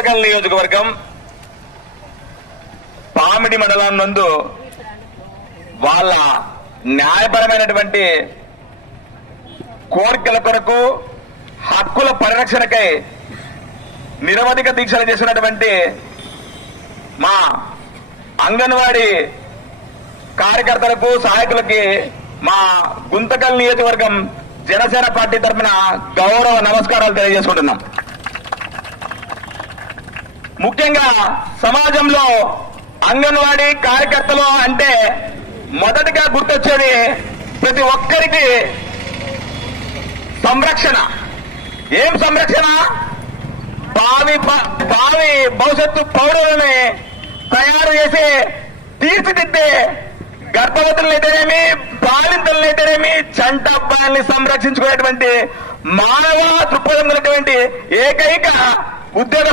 గుంతకల్ నియోజకవర్గం పామిడి మండలం నందు వాళ్ళ న్యాయపరమైనటువంటి కోరికల కొరకు హక్కుల పరిరక్షణకై నిరవధిక దీక్షలు చేసినటువంటి మా అంగన్వాడీ కార్యకర్తలకు సహాయకులకి మా గుంతకల్ నియోజకవర్గం జనసేన పార్టీ తరఫున గౌరవ నమస్కారాలు తెలియజేసుకుంటున్నాం. ముఖ్యంగా సమాజంలో అంగన్వాడీ కార్యకర్తలు అంటే మొదటిగా గుర్తొచ్చేది ప్రతి ఒక్కరికి సంరక్షణ. ఏం సంరక్షణ? భావి భవిష్యత్తు పౌరులని తయారు చేసి తీర్చిదిద్దే గర్భవతులైతేనేమి, బాలింతలైతేనేమి, చంట అబ్బాయిల్ని సంరక్షించుకునేటువంటి మానవ దృక్పథం కలిగినటువంటి ఏకైక ఉద్యోగ